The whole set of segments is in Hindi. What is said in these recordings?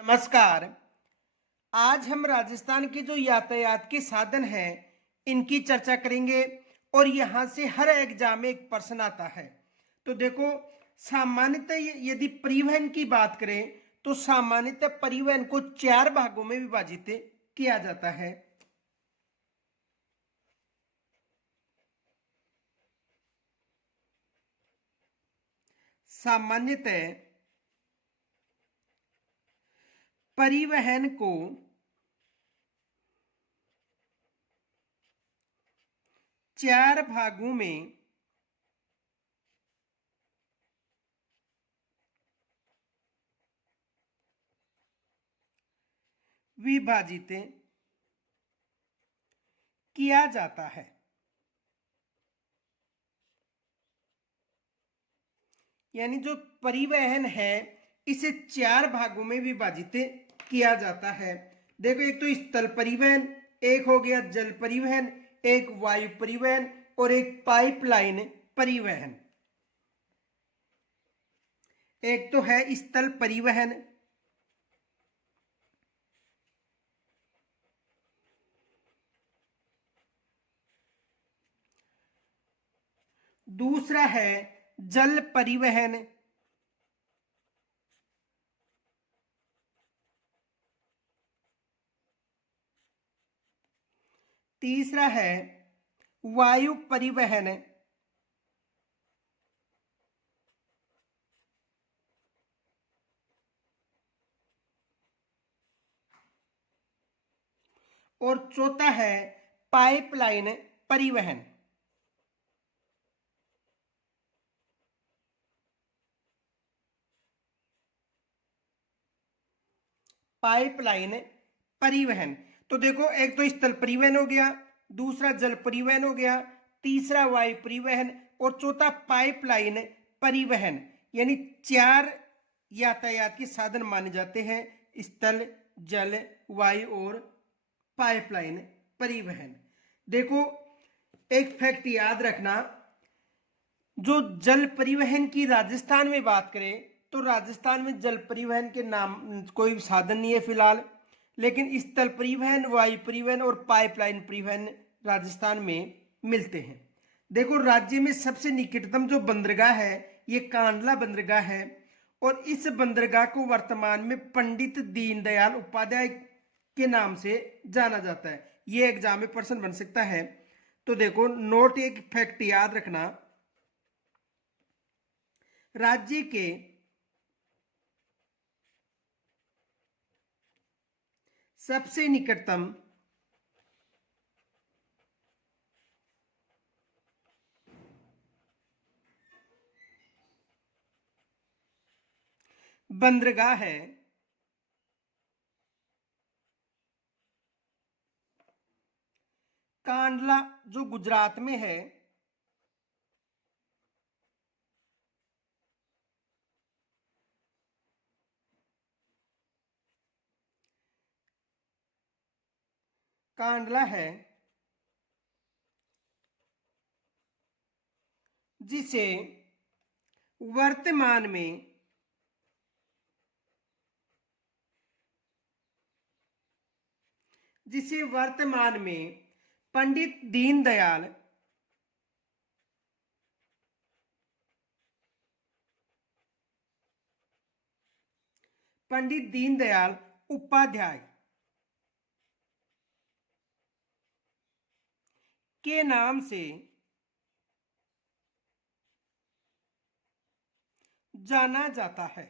नमस्कार। आज हम राजस्थान के जो यातायात के साधन हैं इनकी चर्चा करेंगे और यहाँ से हर एग्जाम में एक प्रश्न आता है। तो देखो, सामान्यतः यदि परिवहन की बात करें तो सामान्यतः परिवहन को 4 भागों में विभाजित किया जाता है। सामान्यतः परिवहन को 4 भागों में विभाजित किया जाता है। यानी जो परिवहन है इसे 4 भागों में विभाजित किया जाता है। देखो, एक तो स्थल परिवहन, एक हो गया जल परिवहन, एक वायु परिवहन और एक पाइपलाइन परिवहन। एक तो है स्थल परिवहन, दूसरा है जल परिवहन, तीसरा है वायु परिवहन, और चौथा है पाइपलाइन परिवहन। पाइपलाइन परिवहन। तो देखो, एक तो स्थल परिवहन हो गया, दूसरा जल परिवहन हो गया, तीसरा वायु परिवहन और चौथा पाइपलाइन परिवहन। यानी 4 यातायात के साधन माने जाते हैं: स्थल, जल, वायु और पाइपलाइन परिवहन। देखो, एक फैक्ट याद रखना, जो जल परिवहन की राजस्थान में बात करें तो राजस्थान में जल परिवहन के नाम कोई साधन नहीं है फिलहाल, लेकिन स्थल परिवहन, वायु परिवहन और पाइपलाइन परिवहन राजस्थान में मिलते हैं। देखो, राज्य में सबसे निकटतम जो बंदरगाह है ये कांडला बंदरगाह है और इस बंदरगाह को वर्तमान में पंडित दीनदयाल उपाध्याय के नाम से जाना जाता है। ये एग्जाम में प्रश्न बन सकता है। तो देखो, नोट एक फैक्ट याद रखना, राज्य के सबसे निकटतम बंदरगाह है कांडला, जो गुजरात में है। कांडला है जिसे वर्तमान में पंडित दीनदयाल उपाध्याय के नाम से जाना जाता है।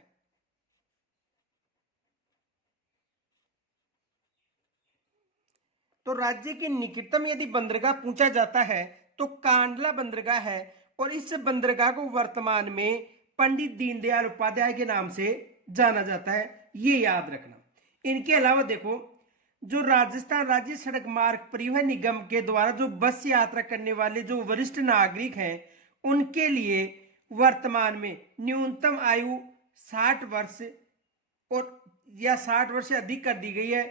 तो राज्य के निकटतम यदि बंदरगाह पूछा जाता है तो कांडला बंदरगाह है और इस बंदरगाह को वर्तमान में पंडित दीनदयाल उपाध्याय के नाम से जाना जाता है, ये याद रखना। इनके अलावा देखो, जो राजस्थान राज्य सड़क मार्ग परिवहन निगम के द्वारा जो बस यात्रा करने वाले जो वरिष्ठ नागरिक हैं उनके लिए वर्तमान में न्यूनतम आयु 60 वर्ष और या 60 वर्ष से अधिक कर दी गई है,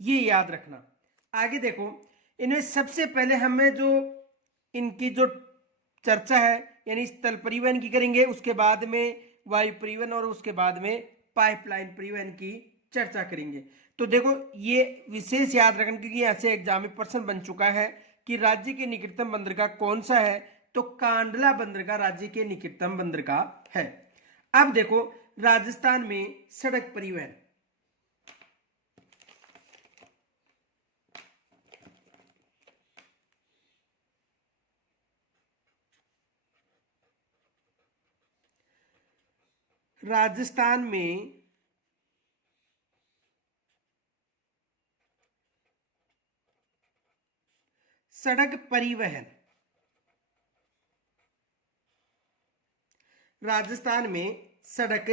ये याद रखना। आगे देखो, इनमें सबसे पहले हमें जो इनकी जो चर्चा है यानी स्थल परिवहन की करेंगे, उसके बाद में वायु परिवहन और उसके बाद में पाइपलाइन परिवहन की चर्चा करेंगे। तो देखो ये विशेष याद रखना, क्योंकि ऐसे एग्जाम में प्रश्न बन चुका है कि राज्य के निकटतम बंदरगाह कौन सा है, तो कांडला बंदरगाह राज्य के निकटतम बंदरगाह है। अब देखो राजस्थान में सड़क परिवहन, राजस्थान में सड़क परिवहन, राजस्थान में सड़क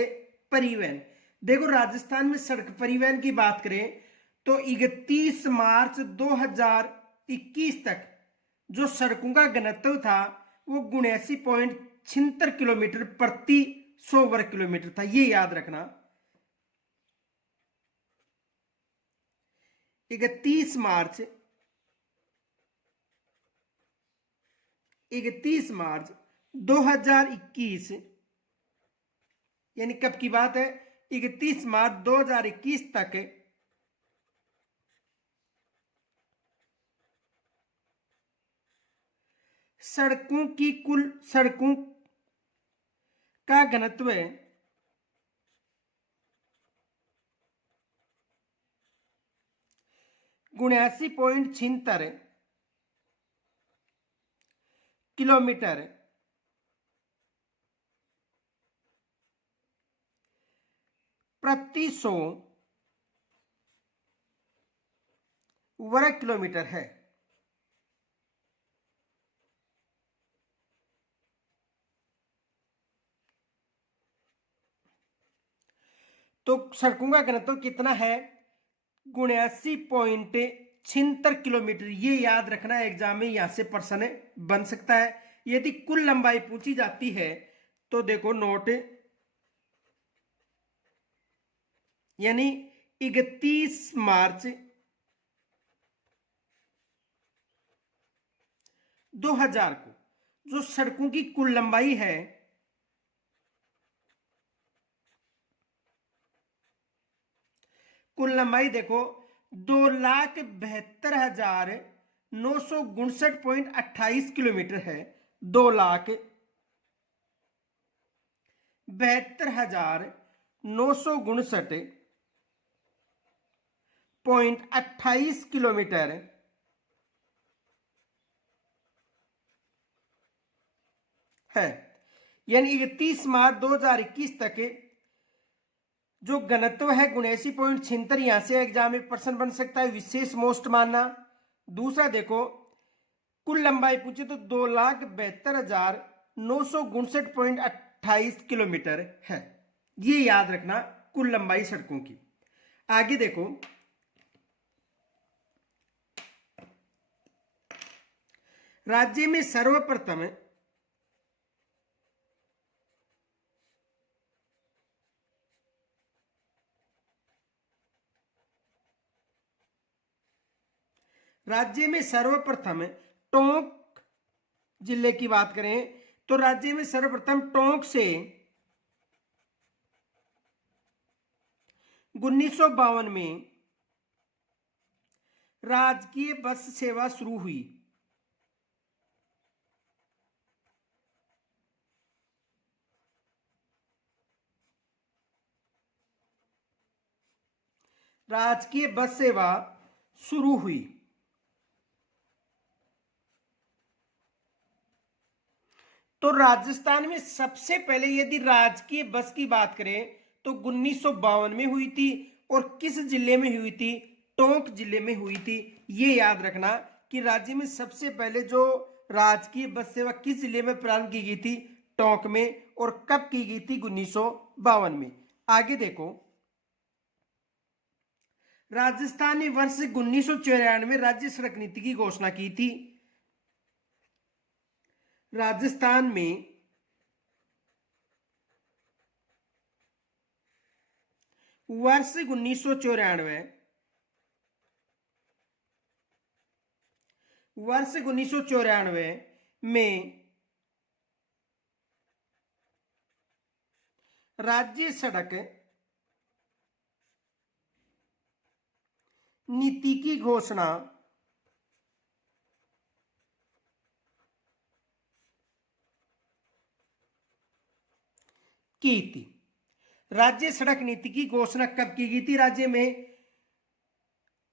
परिवहन। देखो राजस्थान में सड़क परिवहन की बात करें तो 31 मार्च 2021 तक जो सड़कों का घनत्व था वो 79.76 किलोमीटर प्रति 100 वर्ग किलोमीटर था। ये याद रखना, 31 मार्च 2021, यानी कब की बात है, 31 मार्च 2021 तक सड़कों का घनत्व 79.76 किलोमीटर प्रति 100 वर्ग किलोमीटर है। तो सड़कों का घनत्व कितना है, 79.76 किलोमीटर। ये याद रखना, एग्जाम में यहां से प्रश्न बन सकता है। यदि कुल लंबाई पूछी जाती है तो देखो नोट, यानी 31 मार्च 2000 को जो सड़कों की कुल लंबाई है देखो 2,72,959.28 किलोमीटर है। 2,72,959.28 किलोमीटर है। यानी 31 मार्च 2021 तक जो घनत्व है 79.76, यहां से एग्जाम में प्रश्न बन सकता है, विशेष मोस्ट मानना। दूसरा देखो कुल लंबाई पूछे तो 2,72,959.28 किलोमीटर है। ये याद रखना कुल लंबाई सड़कों की। आगे देखो राज्य में सर्वप्रथम टोंक जिले की बात करें तो राज्य में सर्वप्रथम टोंक से 1952 में राजकीय बस सेवा शुरू हुई। राजकीय बस सेवा शुरू हुई। तो राजस्थान में सबसे पहले यदि राजकीय बस की बात करें तो 1952 में हुई थी, और किस जिले में हुई थी, टोंक जिले में हुई थी। ये याद रखना कि राज्य में सबसे पहले जो राजकीय बस सेवा किस जिले में प्रारंभ की गई थी, टोंक में, और कब की गई थी, 1952 में। आगे देखो राजस्थान ने वर्ष 1994 में राज्य सड़क नीति की घोषणा की थी। राजस्थान में वर्ष 1994 में राज्य सड़क नीति की घोषणा की थी। राज्य सड़क नीति की घोषणा कब की गई थी राज्य में?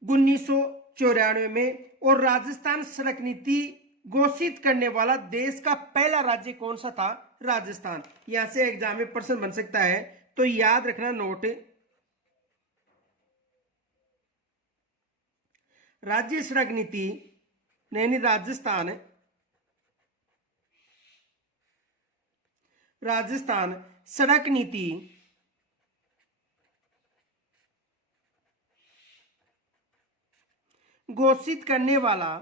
1994 में। और राजस्थान सड़क नीति घोषित करने वाला देश का पहला राज्य कौन सा था? राजस्थान। यहां से एग्जाम में प्रश्न बन सकता है, तो याद रखना नोट। राज्य सड़क नीति यानी राजस्थान सड़क नीति घोषित करने वाला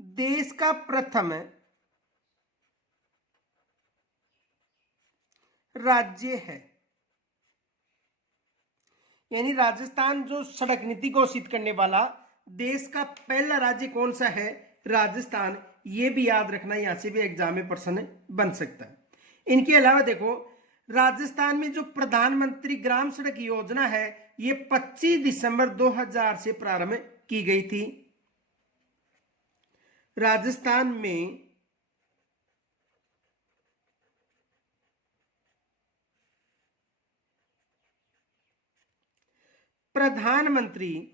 देश का प्रथम राज्य है। यानी राजस्थान जो सड़क नीति घोषित करने वाला देश का पहला राज्य कौन सा है? राजस्थान। ये भी याद रखना, यहां से भी एग्जाम में प्रश्न बन सकता है। इनके अलावा देखो, राजस्थान में जो प्रधानमंत्री ग्राम सड़क योजना है, ये 25 दिसंबर 2000 से प्रारंभ की गई थी। राजस्थान में प्रधानमंत्री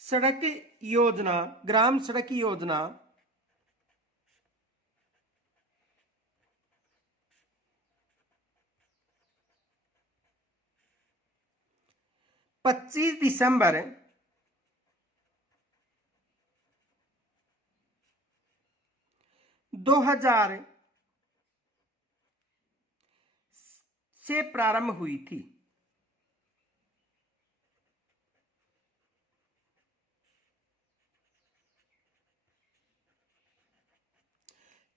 सड़क योजना, ग्राम सड़क योजना 25 दिसंबर 2000 से प्रारंभ हुई थी।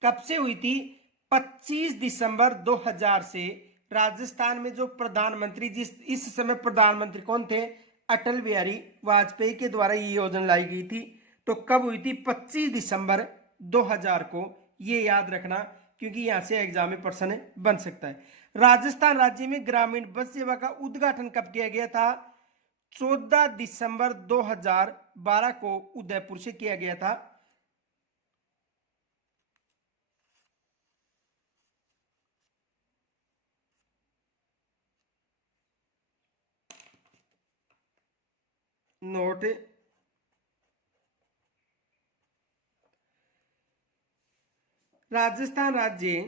कब से हुई थी? 25 दिसंबर 2000 से। राजस्थान में जो प्रधानमंत्री, इस समय प्रधानमंत्री कौन थे? अटल बिहारी वाजपेयी के द्वारा ये योजना लाई गई थी। तो कब हुई थी? 25 दिसंबर 2000 को। ये याद रखना, क्योंकि यहां से एग्जाम में प्रश्न बन सकता है। राजस्थान राज्य में ग्रामीण बस सेवा का उद्घाटन कब किया गया था? 14 दिसंबर 2012 को उदयपुर से किया गया था। नोट। राजस्थान राज्य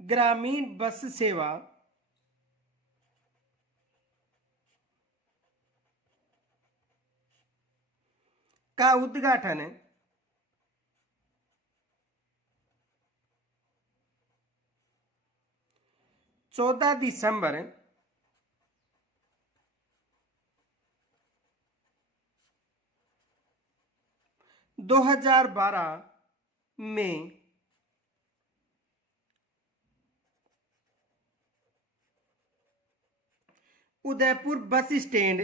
ग्रामीण बस सेवा का उद्घाटन 14 दिसंबर 2012 में उदयपुर बस स्टैंड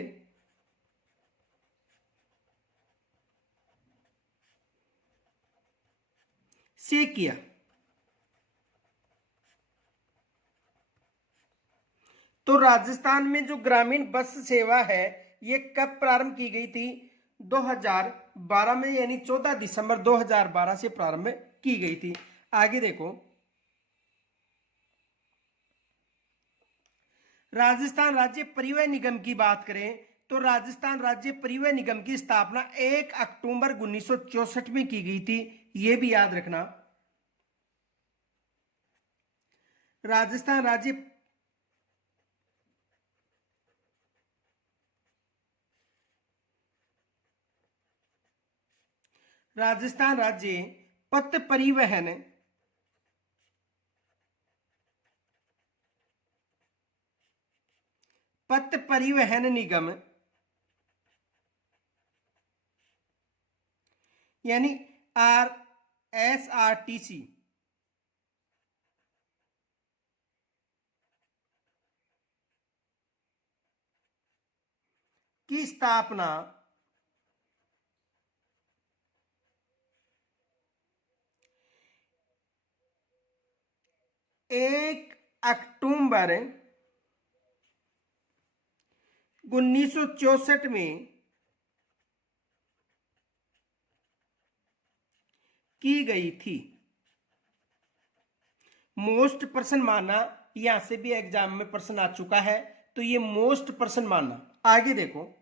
से किया। तो राजस्थान में जो ग्रामीण बस सेवा है, ये कब प्रारंभ की गई थी? 2012 में, यानी 14 दिसंबर 2012 से प्रारंभ की गई थी। आगे देखो, राजस्थान राज्य परिवहन निगम की बात करें तो राजस्थान राज्य परिवहन निगम की स्थापना 1 अक्टूबर 1964 में की गई थी। यह भी याद रखना। राजस्थान राज्य पथ परिवहन निगम यानी SRTC की स्थापना 1 अक्टूबर 1964 में की गई थी। मोस्ट पर्सन माना, यहां से भी एग्जाम में प्रश्न आ चुका है, तो ये मोस्ट पर्सन माना। आगे देखो,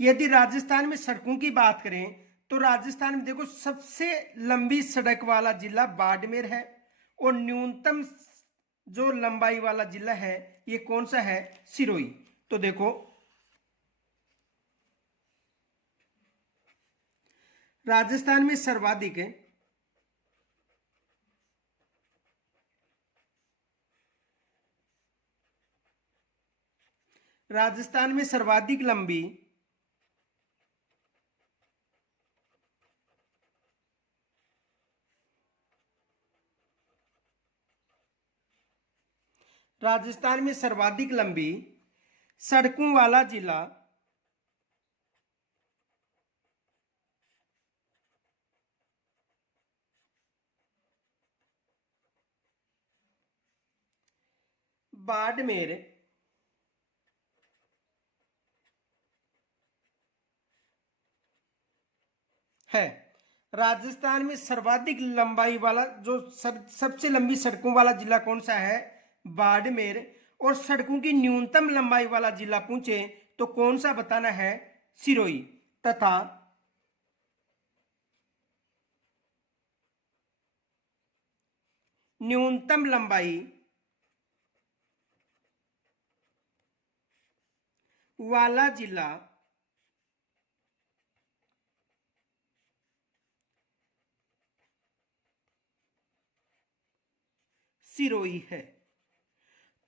यदि राजस्थान में सड़कों की बात करें तो राजस्थान में देखो सबसे लंबी सड़क वाला जिला बाड़मेर है, और न्यूनतम जो लंबाई वाला जिला है ये कौन सा है? सिरोही। तो देखो राजस्थान में सर्वाधिक लंबी राजस्थान में सर्वाधिक लंबी सड़कों वाला जिला बाड़मेर है। राजस्थान में सर्वाधिक लंबाई वाला जो सबसे लंबी सड़कों वाला जिला कौन सा है? बाड़मेर। और सड़कों की न्यूनतम लंबाई वाला जिला पूछे तो कौन सा बताना है? सिरोही। तथा न्यूनतम लंबाई वाला जिला सिरोही है।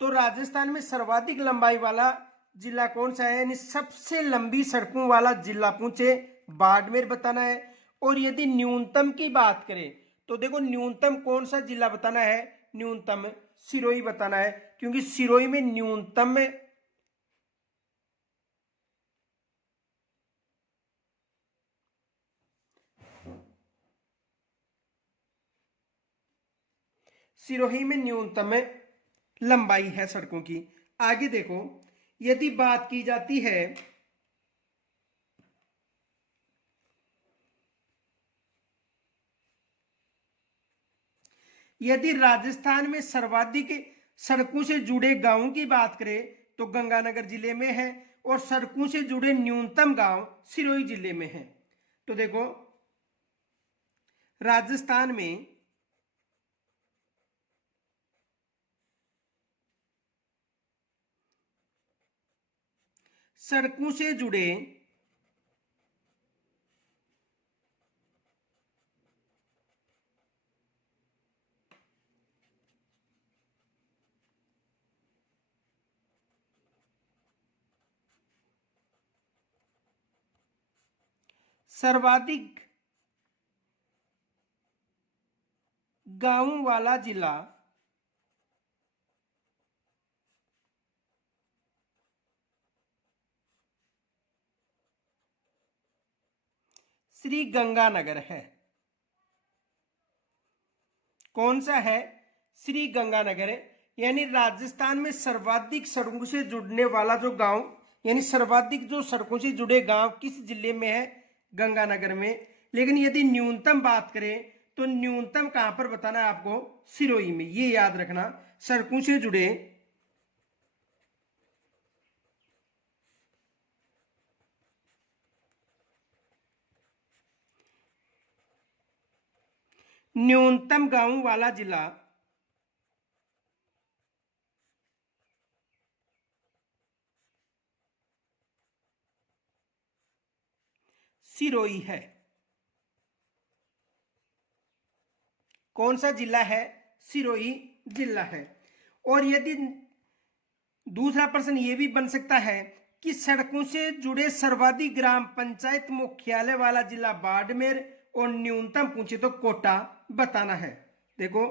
तो राजस्थान में सर्वाधिक लंबाई वाला जिला कौन सा है, यानी सबसे लंबी सड़कों वाला जिला पूछे बाड़मेर बताना है। और यदि न्यूनतम की बात करें तो देखो न्यूनतम कौन सा जिला बताना है? न्यूनतम सिरोही बताना है, क्योंकि सिरोही में न्यूनतम लंबाई है सड़कों की। आगे देखो, यदि बात की जाती है यदि राजस्थान में सर्वाधिक सड़कों से जुड़े गांवों की बात करें तो गंगानगर जिले में है, और सड़कों से जुड़े न्यूनतम गांव सिरोही जिले में है। तो देखो राजस्थान में सड़कों से जुड़े सर्वाधिक गांवों वाला जिला श्री गंगानगर है। कौन सा है? श्री गंगानगर है। यानी राजस्थान में सर्वाधिक सड़कों से जुड़ने वाला जो गांव, यानी सर्वाधिक जो सड़कों से जुड़े गांव किस जिले में है? गंगानगर में। लेकिन यदि न्यूनतम बात करें तो न्यूनतम कहां पर बताना है आपको? सिरोही में। ये याद रखना, सड़कों से जुड़े न्यूनतम गांव वाला जिला सिरोही है। कौन सा जिला है? सिरोही जिला है। और यदि दूसरा प्रश्न ये भी बन सकता है कि सड़कों से जुड़े सर्वाधिक ग्राम पंचायत मुख्यालय वाला जिला बाड़मेर और न्यूनतम पूछे तो कोटा बताना है। देखो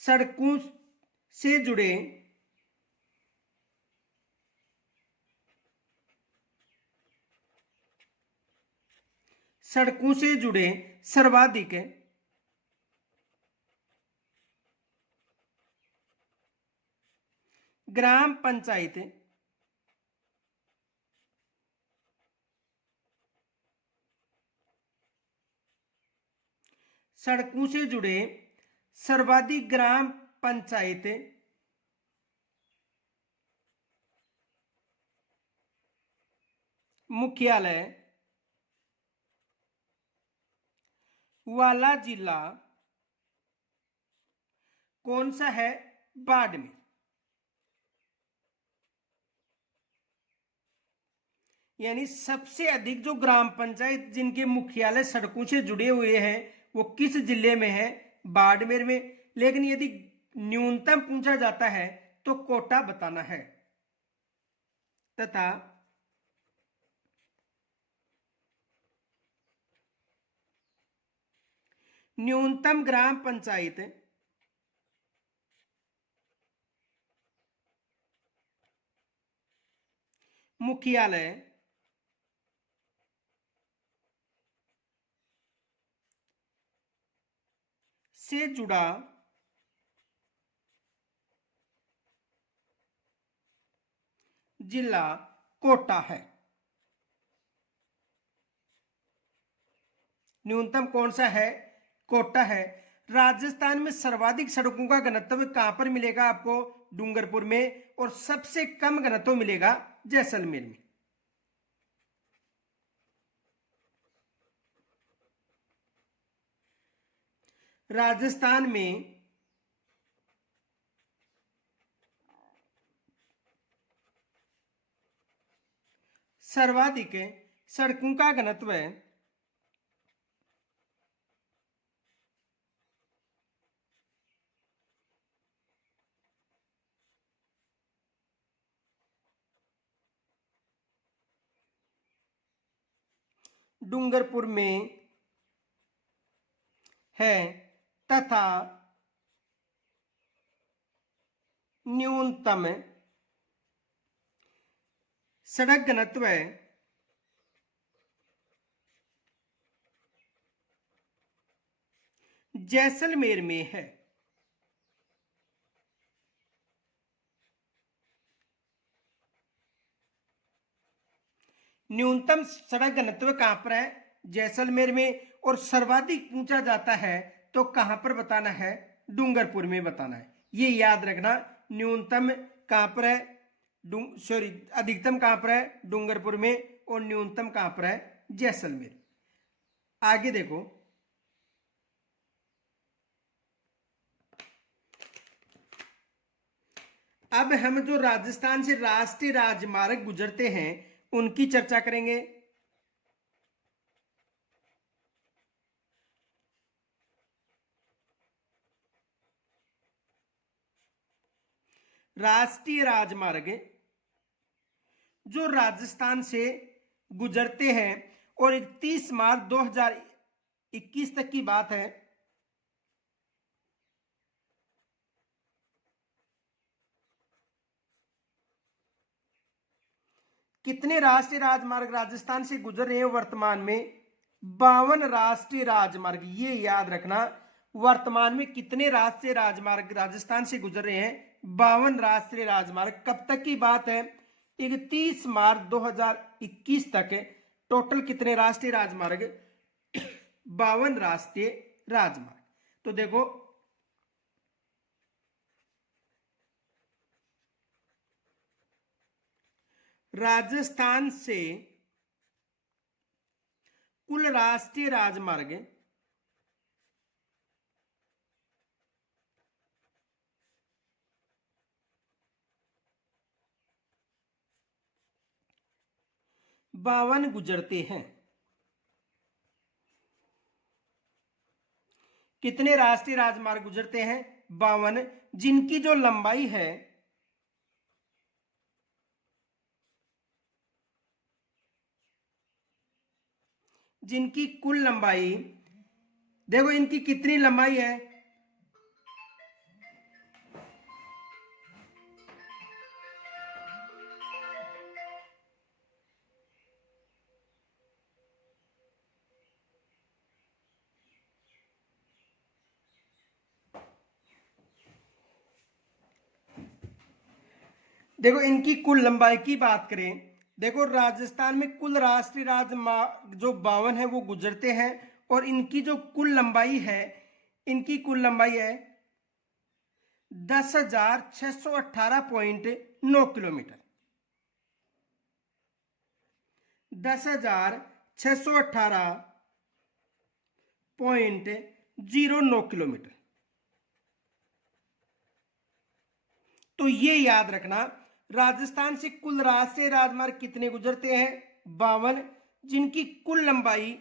सड़कों से जुड़े सर्वाधिक ग्राम पंचायत सड़कों से जुड़े सर्वाधिक ग्राम पंचायत मुख्यालय वाला जिला कौन सा है? बाड़मेर। यानी सबसे अधिक जो ग्राम पंचायत जिनके मुख्यालय सड़कों से जुड़े हुए हैं वो किस जिले में है? बाड़मेर में। लेकिन यदि न्यूनतम पूछा जाता है तो कोटा बताना है। तथा न्यूनतम ग्राम पंचायत मुख्यालय से जुड़ा जिला कोटा है। न्यूनतम कौन सा है? कोटा है। राजस्थान में सर्वाधिक सड़कों का घनत्व कहां पर मिलेगा आपको? डूंगरपुर में। और सबसे कम घनत्व मिलेगा जैसलमेर में। राजस्थान में सर्वाधिक सड़कों का घनत्व डूंगरपुर में है तथा न्यूनतम सड़क घनत्व जैसलमेर में है। न्यूनतम सड़क घनत्व कहां पर है? जैसलमेर में। और सर्वाधिक पूछा जाता है तो कहां पर बताना है? डूंगरपुर में बताना है। ये याद रखना। न्यूनतम कहां पर है? अधिकतम कहां पर है? डूंगरपुर में। और न्यूनतम कहां पर है? जैसलमेर। आगे देखो अब हम जो राजस्थान से राष्ट्रीय राजमार्ग गुजरते हैं उनकी चर्चा करेंगे। राष्ट्रीय राजमार्ग जो राजस्थान से गुजरते हैं और 31 मार्च 2021 तक की बात है। कितने राष्ट्रीय राजमार्ग राजस्थान से गुजर रहे हैं वर्तमान में? 52 राष्ट्रीय राजमार्ग। ये याद रखना। वर्तमान में कितने राष्ट्रीय राजमार्ग राजस्थान से गुजर रहे हैं? 52 राष्ट्रीय राजमार्ग। कब तक की बात है? 31 मार्च 2021 तक। टोटल कितने राष्ट्रीय राजमार्ग? 52 राष्ट्रीय राजमार्ग। तो देखो राजस्थान से कुल राष्ट्रीय राजमार्ग 52 गुजरते हैं। कितने राष्ट्रीय राजमार्ग गुजरते हैं? 52, जिनकी जो लंबाई है जिनकी कुल लंबाई, देखो इनकी कितनी लंबाई है? देखो इनकी कुल लंबाई की बात करें, देखो राजस्थान में कुल राष्ट्रीय राजमार्ग जो 52 है वो गुजरते हैं, और इनकी जो कुल लंबाई है, इनकी कुल लंबाई है 10,618.9 किलोमीटर। 10,618.09 किलोमीटर। तो ये याद रखना, राजस्थान से कुल राष्ट्रीय राजमार्ग कितने गुजरते हैं? 52, जिनकी कुल लंबाई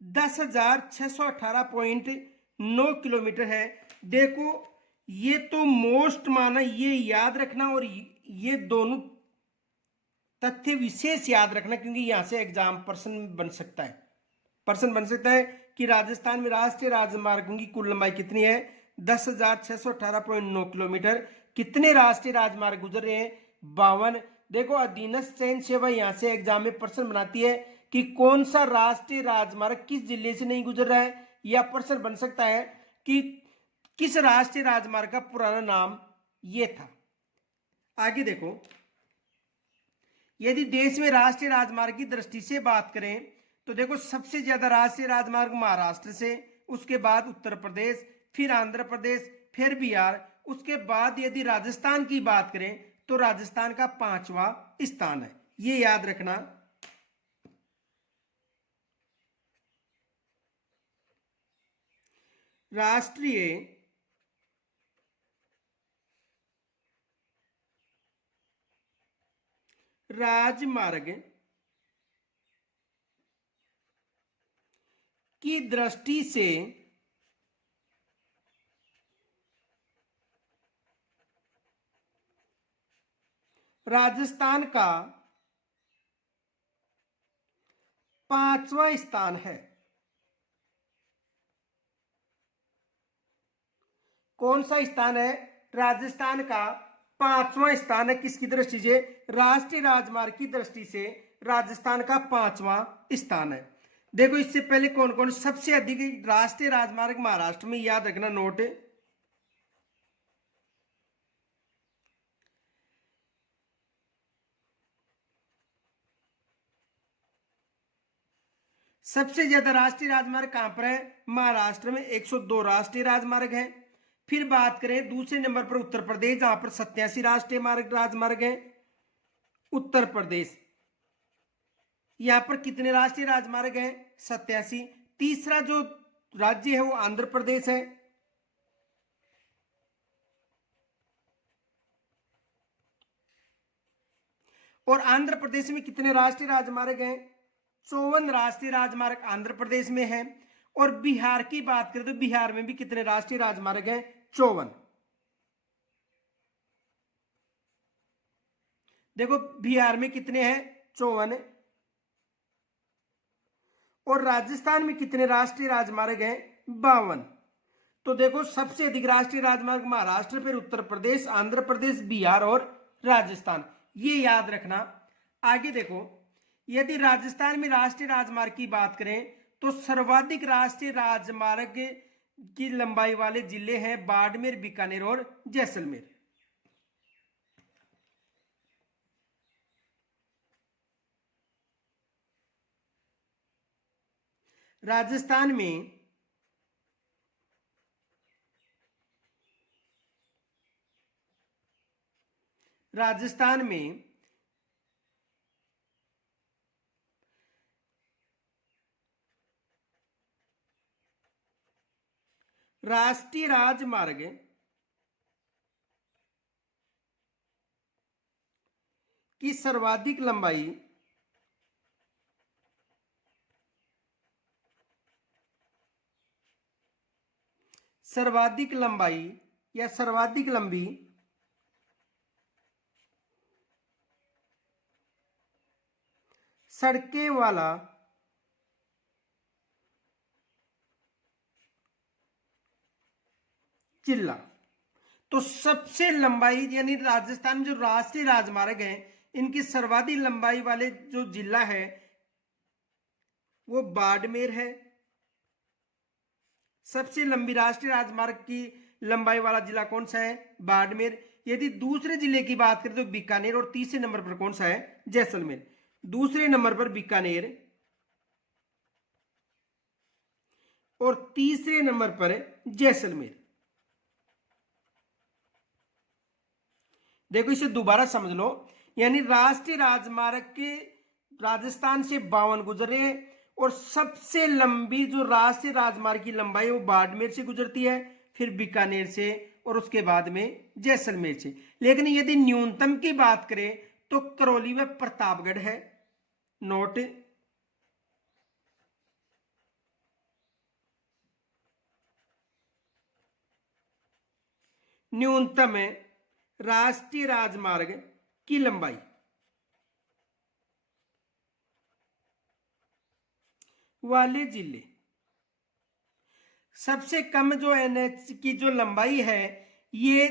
10,618.9 किलोमीटर है। देखो ये तो मोस्ट माना, ये याद रखना, और ये दोनों तथ्य विशेष याद रखना, क्योंकि यहां से एग्जाम प्रश्न बन सकता है कि राजस्थान में राष्ट्रीय राजमार्गों की कुल लंबाई कितनी है? 10,618.9 किलोमीटर। कितने राष्ट्रीय राजमार्ग गुजर रहे हैं? 52। देखो अधीनस्थ चयन सेवा यहां से एग्जाम में प्रश्न बनाती है कि कौन सा राष्ट्रीय राजमार्ग किस जिले से नहीं गुजर रहा है, या प्रश्न बन सकता है कि किस राष्ट्रीय राजमार्ग का पुराना नाम ये था। आगे देखो, यदि देश में राष्ट्रीय राजमार्ग की दृष्टि से बात करें तो देखो सबसे ज्यादा राष्ट्रीय राजमार्ग महाराष्ट्र से, उसके बाद उत्तर प्रदेश, फिर आंध्र प्रदेश, फिर बिहार, उसके बाद यदि राजस्थान की बात करें तो राजस्थान का 5वां स्थान है। ये याद रखना। राष्ट्रीय राजमार्ग की दृष्टि से राजस्थान का 5वां स्थान है। कौन सा स्थान है? राजस्थान का 5वां स्थान है। किसकी दृष्टि से? राष्ट्रीय राजमार्ग की दृष्टि से राजस्थान का 5वां स्थान है। देखो इससे पहले कौन कौन सबसे अधिक राष्ट्रीय राजमार्ग महाराष्ट्र में, याद रखना नोट। सबसे ज्यादा राष्ट्रीय राजमार्ग कहां पर है? महाराष्ट्र में 102 राष्ट्रीय राजमार्ग है। फिर बात करें दूसरे नंबर पर उत्तर प्रदेश, जहां पर 87 राष्ट्रीय राजमार्ग है। उत्तर प्रदेश, यहां पर कितने राष्ट्रीय राजमार्ग हैं? 87। तीसरा जो राज्य है वो आंध्र प्रदेश है। और आंध्र प्रदेश में कितने राष्ट्रीय राजमार्ग हैं? 54 राष्ट्रीय राजमार्ग आंध्र प्रदेश में है। और बिहार की बात करें तो बिहार में भी कितने राष्ट्रीय राजमार्ग हैं? 54। देखो बिहार में कितने हैं? 54। और राजस्थान में कितने राष्ट्रीय राजमार्ग हैं? 52। तो देखो सबसे अधिक राष्ट्रीय राजमार्ग महाराष्ट्र, फिर उत्तर प्रदेश, आंध्र प्रदेश, बिहार और राजस्थान। ये याद रखना। आगे देखो, यदि राजस्थान में राष्ट्रीय राजमार्ग की बात करें तो सर्वाधिक राष्ट्रीय राजमार्ग की लंबाई वाले जिले हैं बाड़मेर, बीकानेर और जैसलमेर। राजस्थान में राष्ट्रीय राजमार्ग की सर्वाधिक लंबाई सर्वाधिक लंबाई या सर्वाधिक लंबी सड़कें वाला जिला। तो सबसे लंबाई यानी राजस्थान में जो राष्ट्रीय राजमार्ग है इनकी सर्वाधिक लंबाई वाले जो जिला है वो बाड़मेर है। सबसे लंबी राष्ट्रीय राजमार्ग की लंबाई वाला जिला कौन सा है? बाड़मेर। यदि दूसरे जिले की बात करें तो बीकानेर, और तीसरे नंबर पर कौन सा है? जैसलमेर। दूसरे नंबर पर बीकानेर और तीसरे नंबर पर जैसलमेर। देखो इसे दोबारा समझ लो, यानी राष्ट्रीय राजमार्ग के राजस्थान से 52 गुजर रहे हैं और सबसे लंबी जो राष्ट्रीय राजमार्ग की लंबाई वो बाड़मेर से गुजरती है, फिर बीकानेर से और उसके बाद में जैसलमेर से। लेकिन यदि न्यूनतम की बात करें तो करौली व प्रतापगढ़ है। नोट, न्यूनतम राष्ट्रीय राजमार्ग की लंबाई वाले जिले। सबसे कम जो एनएच की जो लंबाई है ये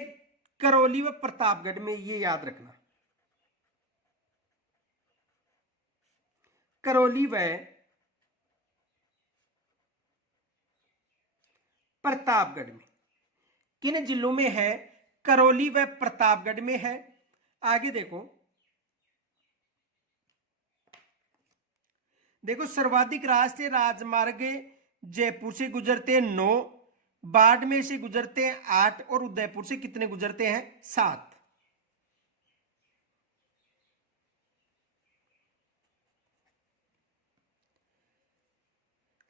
करौली व प्रतापगढ़ में, ये याद रखना, करौली व प्रतापगढ़ में। किन जिलों में है? करौली व प्रतापगढ़ में है। आगे देखो, देखो सर्वाधिक राष्ट्रीय राजमार्ग जयपुर से गुजरते हैं 9, बाड़मेर से गुजरते हैं 8 और उदयपुर से कितने गुजरते हैं? 7।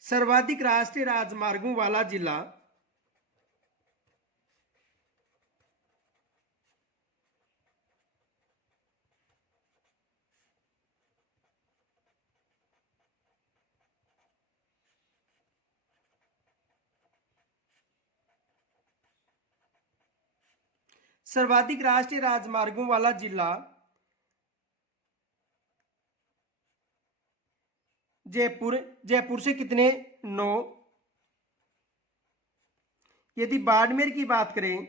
सर्वाधिक राष्ट्रीय राजमार्गों वाला जिला सर्वाधिक राष्ट्रीय राजमार्गों वाला जिला जयपुर। जयपुर से कितने? 9। यदि बाड़मेर की बात करें,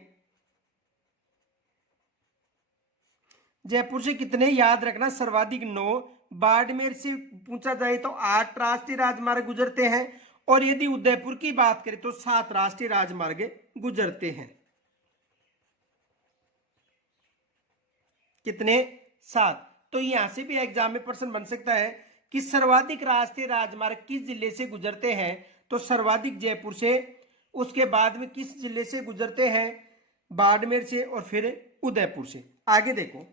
जयपुर से कितने याद रखना? सर्वाधिक 9। बाड़मेर से पूछा जाए तो 8 राष्ट्रीय राजमार्ग गुजरते हैं और यदि उदयपुर की बात करें तो 7 राष्ट्रीय राजमार्ग गुजरते हैं। कितने? 7। तो यहां से भी एग्जाम में प्रश्न बन सकता है कि सर्वाधिक राष्ट्रीय राजमार्ग किस जिले से गुजरते हैं? तो सर्वाधिक जयपुर से, उसके बाद में किस जिले से गुजरते हैं? बाड़मेर से और फिर उदयपुर से। आगे देखो,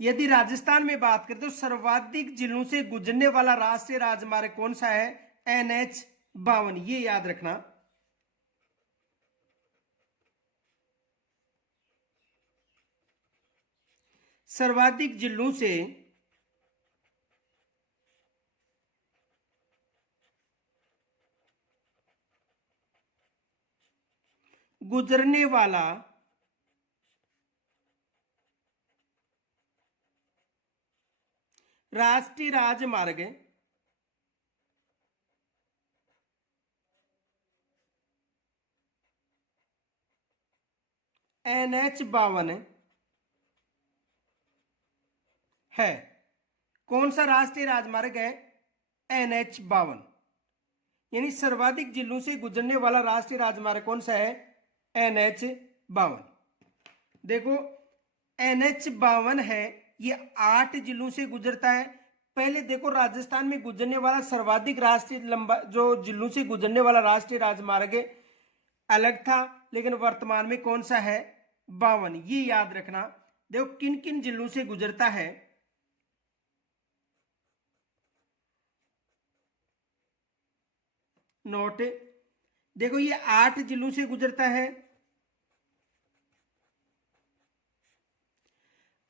यदि राजस्थान में बात करें तो सर्वाधिक जिलों से गुजरने वाला राष्ट्रीय राजमार्ग कौन सा है? NH 52। ये याद रखना। सर्वाधिक जिलों से गुजरने वाला राष्ट्रीय राजमार्ग NH 52 है। कौन सा राष्ट्रीय राजमार्ग है? NH 52। यानी सर्वाधिक जिलों से गुजरने वाला राष्ट्रीय राजमार्ग कौन सा है? NH 52। देखो NH 52 है, ये 8 जिलों से गुजरता है। पहले देखो राजस्थान में गुजरने वाला सर्वाधिक राष्ट्रीय लंबा जो जिलों से गुजरने वाला राष्ट्रीय राजमार्ग अलग था, लेकिन वर्तमान में कौन सा है? 52। ये याद रखना। देखो किन किन जिलों से गुजरता है। नोट, देखो ये 8 जिलों से गुजरता है।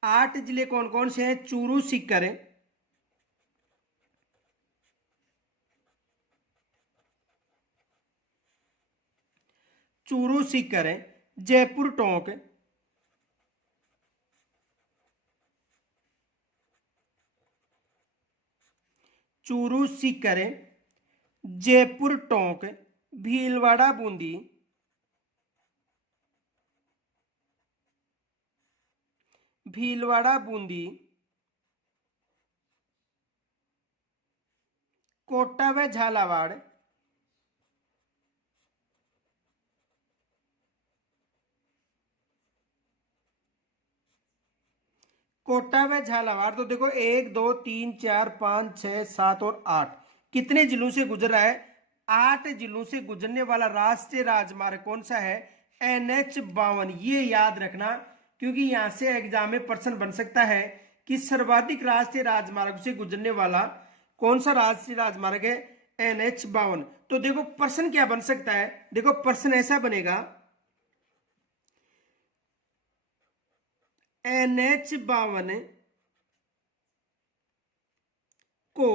8 जिले कौन कौन से हैं? चूरू, सीकर, चूरू सीकर है, जयपुर टोंक, चूरू सीकर, जयपुर टोंक, भीलवाड़ा बूंदी, भीलवाड़ा बूंदी, कोटा व झालावाड़, कोटा व झालावाड़। तो देखो 1 2 3 4 5 6 7 और 8 कितने जिलों से गुजर रहा है? 8 जिलों से गुजरने वाला राष्ट्रीय राजमार्ग कौन सा है? NH 52। ये याद रखना, क्योंकि यहां से एग्जाम में प्रश्न बन सकता है कि सर्वाधिक राष्ट्रीय राजमार्ग से गुजरने वाला कौन सा राष्ट्रीय राजमार्ग है? NH 52। तो देखो प्रश्न क्या बन सकता है? देखो प्रश्न ऐसा बनेगा, NH 52 को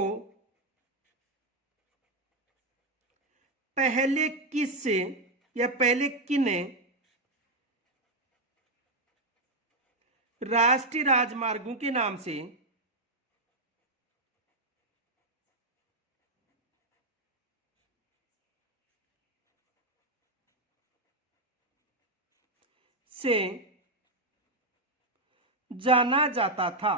पहले किस या पहले किन राष्ट्रीय राजमार्गों के नाम से जाना जाता था?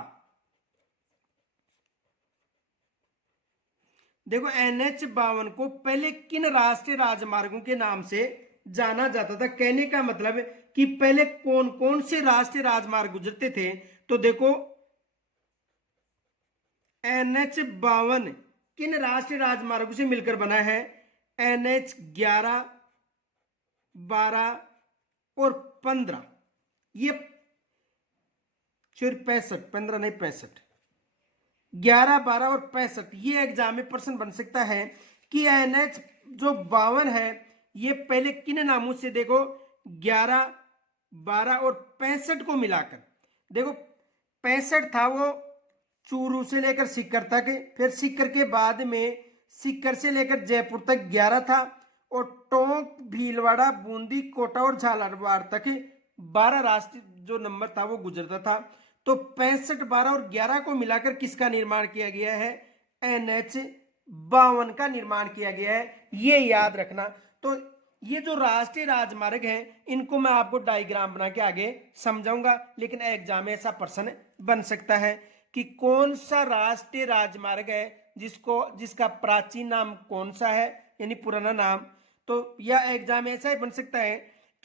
देखो NH 52 को पहले किन राष्ट्रीय राजमार्गों के नाम से जाना जाता था? कहने का मतलब है कि पहले कौन कौन से राष्ट्रीय राजमार्ग गुजरते थे। तो देखो NH 52 किन राष्ट्रीय राजमार्गों से मिलकर बना है? NH 11, 12 और 15। ये 65, 15 नहीं 65, 11, 12 और 65 ये एग्जाम में प्रश्न बन सकता है कि NH 52 है ये पहले किन नामों से? देखो 11, 12 और 65 को मिलाकर। देखो 65 था वो चूरू से लेकर सीकर तक, फिर सीकर के बाद में सीकर से लेकर जयपुर तक 11 था, और टोंक, भीलवाड़ा, बूंदी, कोटा और झालावाड़ तक 12 राष्ट्रीय जो नंबर था वो गुजरता था। तो 65, 12 और 11 को मिलाकर किसका निर्माण किया गया है? NH 52 का निर्माण किया गया है, ये याद रखना। तो ये जो राष्ट्रीय राजमार्ग हैं इनको मैं आपको डायग्राम बना के आगे समझाऊंगा, लेकिन एग्जाम में ऐसा प्रश्न बन सकता है कि कौन सा राष्ट्रीय राजमार्ग है जिसका प्राचीन नाम कौन सा है, यानी पुराना नाम। तो यह एग्जाम में ऐसा ही बन सकता है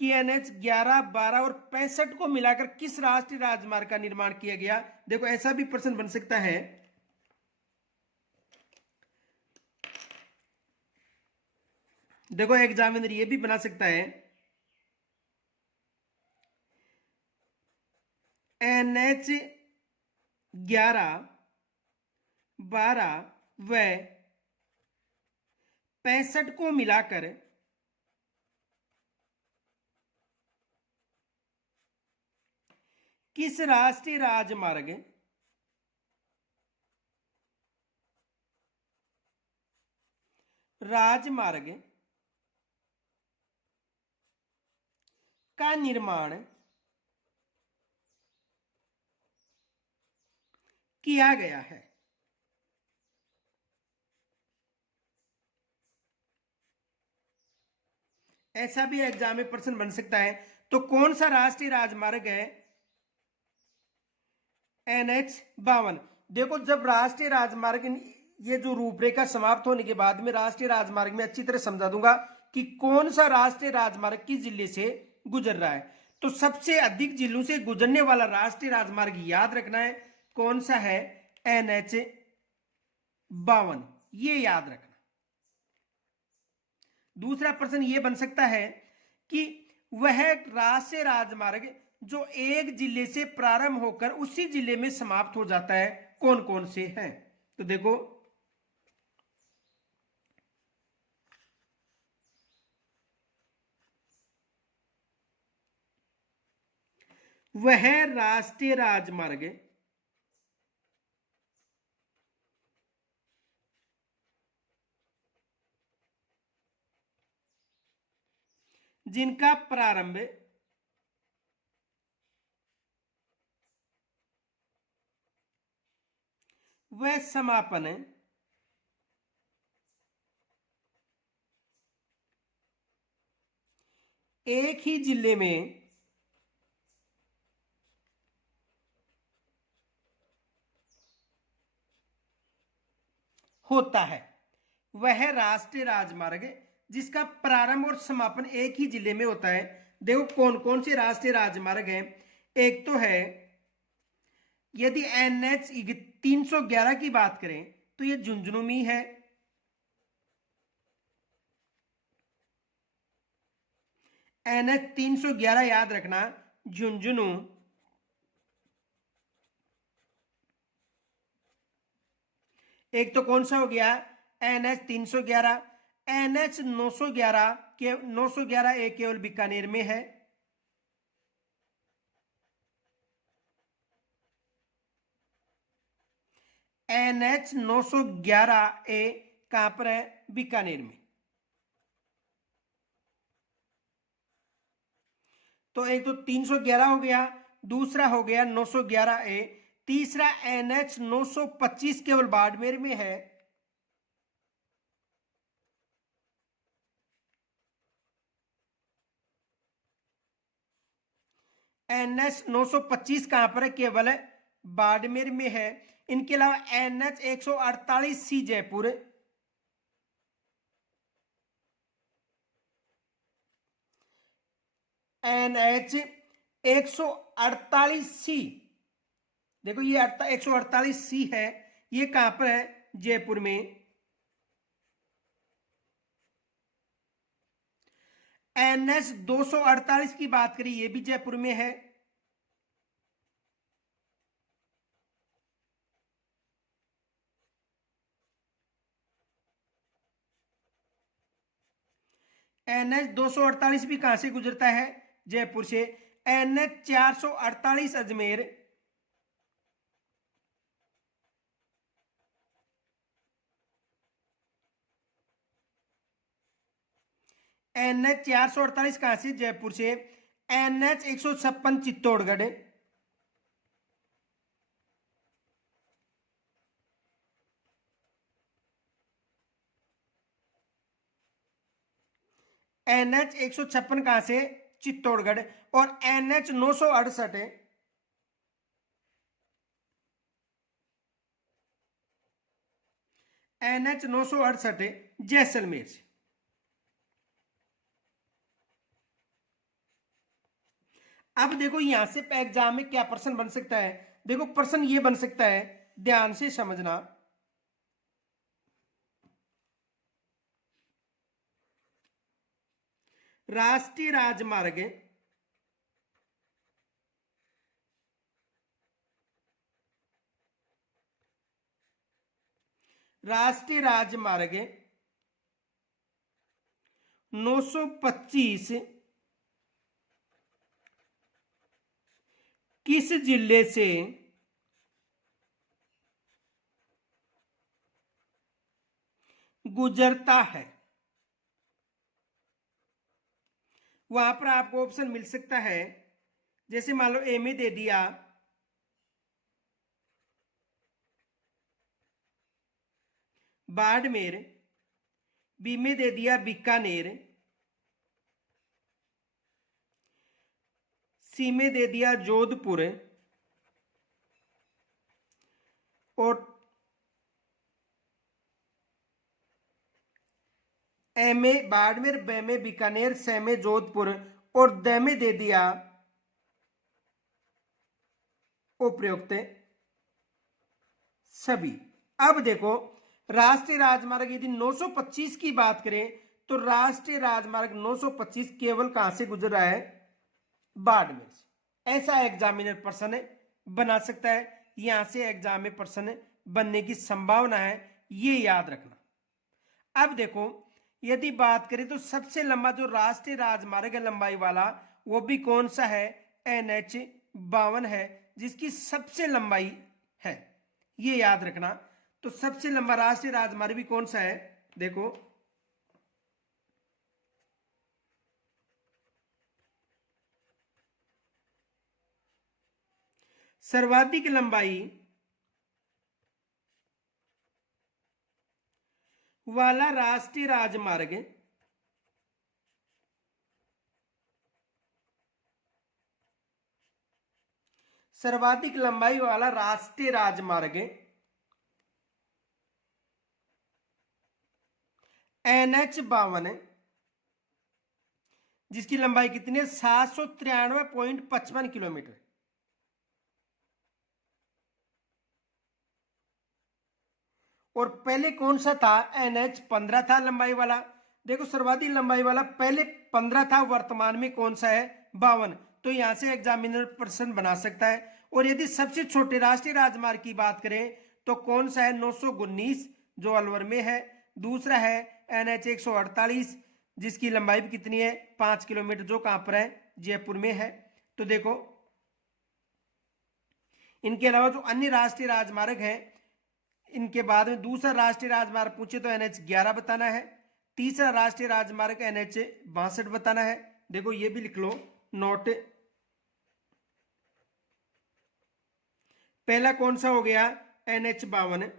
कि NH 11, 12 और 65 को मिलाकर किस राष्ट्रीय राजमार्ग का निर्माण किया गया। देखो ऐसा भी प्रश्न बन सकता है। देखो एग्जामिनर ये भी बना सकता है NH 11, 12 व 65 को मिलाकर किस राष्ट्रीय राजमार्ग का निर्माण किया गया है। ऐसा भी एग्जाम में प्रश्न बन सकता है। तो कौन सा राष्ट्रीय राजमार्ग है? NH 52। देखो जब राष्ट्रीय राजमार्ग, ये जो रूपरेखा समाप्त होने के बाद में राष्ट्रीय राजमार्ग में अच्छी तरह समझा दूंगा कि कौन सा राष्ट्रीय राजमार्ग किस जिले से गुजर रहा है। तो सबसे अधिक जिलों से गुजरने वाला राष्ट्रीय राजमार्ग याद रखना है, कौन सा है? NH 52, ये याद रखना। दूसरा प्रश्न ये बन सकता है कि वह राष्ट्रीय राजमार्ग जो एक जिले से प्रारंभ होकर उसी जिले में समाप्त हो जाता है, कौन कौन से हैं? तो देखो वह राष्ट्रीय राजमार्ग जिनका प्रारंभ व समापन एक ही जिले में होता है। वह राष्ट्रीय राजमार्ग जिसका प्रारंभ और समापन एक ही जिले में होता है। देखो कौन कौन से राष्ट्रीय राजमार्ग हैं। एक तो है, यदि NH 311 की बात करें तो ये झुंझुनू में है। NH 311 याद रखना, झुंझुनू। एक तो कौन सा हो गया, NH 311। NH 911 के 911 एक केवल बीकानेर में है। NH 911 ए कहां पर है, बीकानेर में। तो एक तो 311 हो गया, दूसरा हो गया 911 ए, तीसरा NH 925 केवल बाड़मेर में है। NH 925 कहां पर है, केवल बाड़मेर में है। इनके अलावा NH 148 सी जयपुर, NH 148 सी, देखो ये 148 सी है, ये कहां पर है, जयपुर में। NH 248 की बात करें, ये भी जयपुर में है। NH 248 भी कहां से गुजरता है, जयपुर से। NH 448 अजमेर, NH 448 कहां से, जयपुर से। NH 156 चित्तौड़गढ़, NH 156 कहां से, चित्तौड़गढ़। और NH 968, NH 968 जैसलमेर से। अब देखो यहां से एग्जाम में क्या प्रश्न बन सकता है। देखो प्रश्न ये बन सकता है, ध्यान से समझना। राष्ट्रीय राजमार्ग राष्ट्रीय राजमार्ग 925 किस जिले से गुजरता है। वहां पर आपको ऑप्शन मिल सकता है, जैसे मान लो ए में दे दिया बाड़मेर, बी में दे दिया बीकानेर, सी में दे दिया जोधपुर, और ए में बाड़मेर, बे में बीकानेर, से में जोधपुर, और द में दे दिया उपयुक्त सभी। अब देखो राष्ट्रीय राजमार्ग यदि 925 की बात करें तो राष्ट्रीय राजमार्ग 925 केवल कहां से गुजर रहा है, बाड़मेर से। ऐसा एग्जामिनर प्रश्न बना सकता है, यहां से एग्जाम में प्रश्न बनने की संभावना है, ये याद रखना। अब देखो यदि बात करें तो सबसे लंबा जो राष्ट्रीय राजमार्ग है लंबाई वाला, वो भी कौन सा है, NH 52 है, जिसकी सबसे लंबाई है, ये याद रखना। तो सबसे लंबा राष्ट्रीय राजमार्ग भी कौन सा है, देखो सर्वाधिक लंबाई वाला राष्ट्रीय राजमार्ग सर्वाधिक लंबाई वाला राष्ट्रीय राजमार्ग NH 52, जिसकी लंबाई कितनी है 793.55 किलोमीटर। और पहले कौन सा था, NH 15 था लंबाई वाला। देखो सर्वाधिक लंबाई वाला पहले 15 था, वर्तमान में कौन सा है 52। तो यहां से एग्जामिनर प्रश्न बना सकता है। और यदि सबसे छोटे राष्ट्रीय राजमार्ग की बात करें तो कौन सा है 919, जो अलवर में है। दूसरा है NH 148, जिसकी लंबाई भी कितनी है 5 किलोमीटर, जो कहां पर है जयपुर में है। तो देखो इनके अलावा जो अन्य राष्ट्रीय राजमार्ग हैं, इनके बाद में दूसरा राष्ट्रीय राजमार्ग पूछे तो NH 11 बताना है। तीसरा राष्ट्रीय राजमार्ग NH 62 बताना है। देखो ये भी लिख लो नोट। पहला कौन सा हो गया NH 52,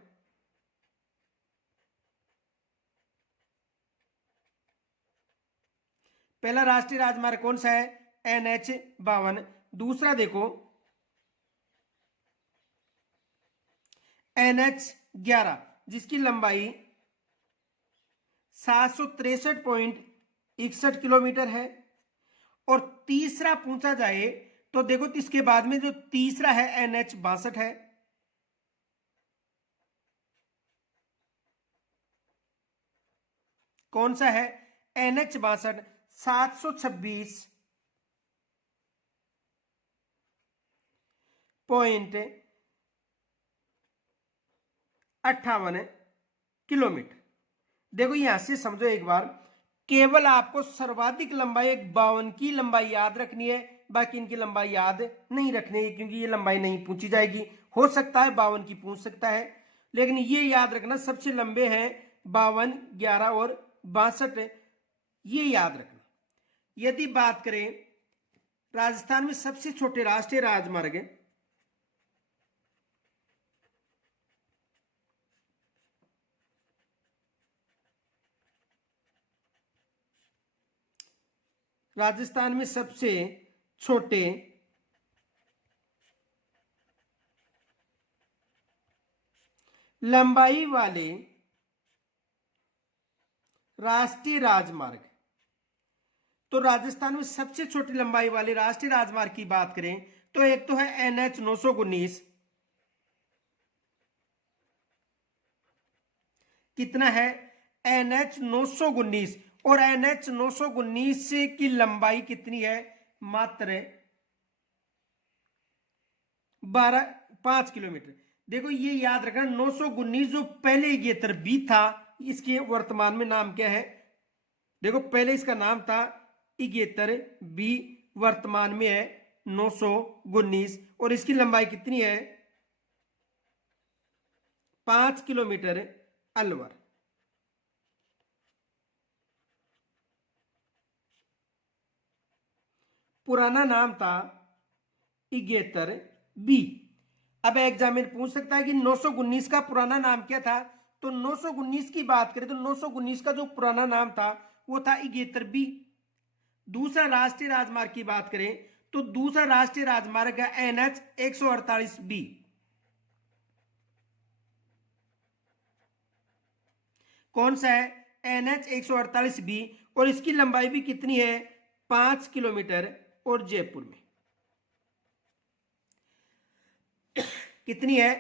पहला राष्ट्रीय राजमार्ग कौन सा है NH 52। दूसरा देखो NH 11, जिसकी लंबाई 763.61 किलोमीटर है। और तीसरा पूछा जाए तो देखो इसके बाद में जो तीसरा है NH 62 है। कौन सा है NH 62, 726.58 किलोमीटर। देखो यहां से समझो एक बार, केवल आपको सर्वाधिक लंबाई 52 की लंबाई याद रखनी है, बाकी इनकी लंबाई याद नहीं रखनी है, क्योंकि ये लंबाई नहीं पूछी जाएगी। हो सकता है 52 की पूछ सकता है, लेकिन ये याद रखना सबसे लंबे हैं 52, 11 और 62, ये याद रखना। यदि बात करें राजस्थान में सबसे छोटे राष्ट्रीय राजमार्ग, राजस्थान में सबसे छोटे लंबाई वाले राष्ट्रीय राजमार्ग, तो राजस्थान में सबसे छोटी लंबाई वाले राष्ट्रीय राजमार्ग की बात करें तो एक तो है NH 919, कितना है NH 919, और NH 919 की लंबाई कितनी है मात्र 5 किलोमीटर। देखो ये याद रखना 919 जो पहले ये बी था, इसके वर्तमान में नाम क्या है, देखो पहले इसका नाम था इगेतर बी, वर्तमान में है 919, और इसकी लंबाई कितनी है 5 किलोमीटर अलवर। पुराना नाम था इगेतर बी। अब एग्जामिनर पूछ सकता है कि 919 का पुराना नाम क्या था, तो 919 की बात करें तो 919 का जो पुराना नाम था वो था इगेतर बी। दूसरा राष्ट्रीय राजमार्ग की बात करें तो दूसरा राष्ट्रीय राजमार्ग है NH 148 बी। कौन सा है NH 148 बी, और इसकी लंबाई भी कितनी है 5 किलोमीटर, और जयपुर में कितनी है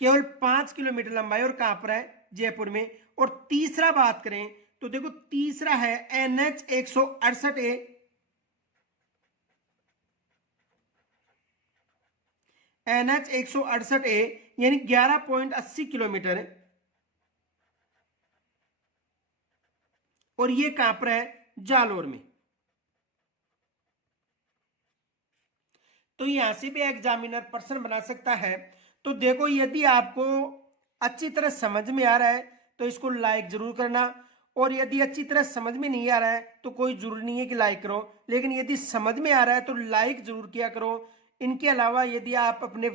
केवल 5 किलोमीटर लंबाई, और कहां पर है जयपुर में। और तीसरा बात करें तो देखो तीसरा है NH 168 ए, NH 168 ए यानी 11.80 किलोमीटर, और ये कहां पर है जालोर में। तो यहां से भी एग्जामिनर प्रश्न बना सकता है। तो देखो, यदि आपको अच्छी तरह समझ में आ रहा है तो इसको लाइक जरूर करना, और यदि अच्छी तरह समझ में नहीं आ रहा है तो कोई जरूरी नहीं है कि लाइक करो, लेकिन यदि समझ में आ रहा है तो लाइक जरूर किया करो। इनके अलावा यदि आप अपने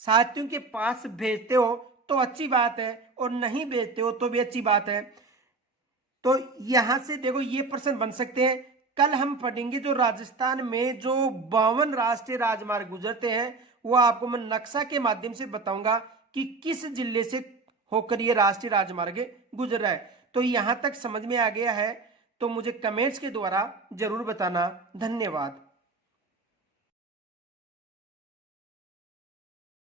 साथियों के पास भेजते हो तो अच्छी बात है, और नहीं भेजते हो तो भी अच्छी बात है। तो यहां से देखो, ये प्रश्न बन सकते हैं। कल हम पढ़ेंगे जो राजस्थान में जो 52 राष्ट्रीय राजमार्ग गुजरते हैं, वो आपको मैं नक्शा के माध्यम से बताऊंगा कि किस जिले से होकर ये राष्ट्रीय राजमार्ग गुजर रहा है। तो यहां तक समझ में आ गया है तो मुझे कमेंट्स के द्वारा जरूर बताना। धन्यवाद।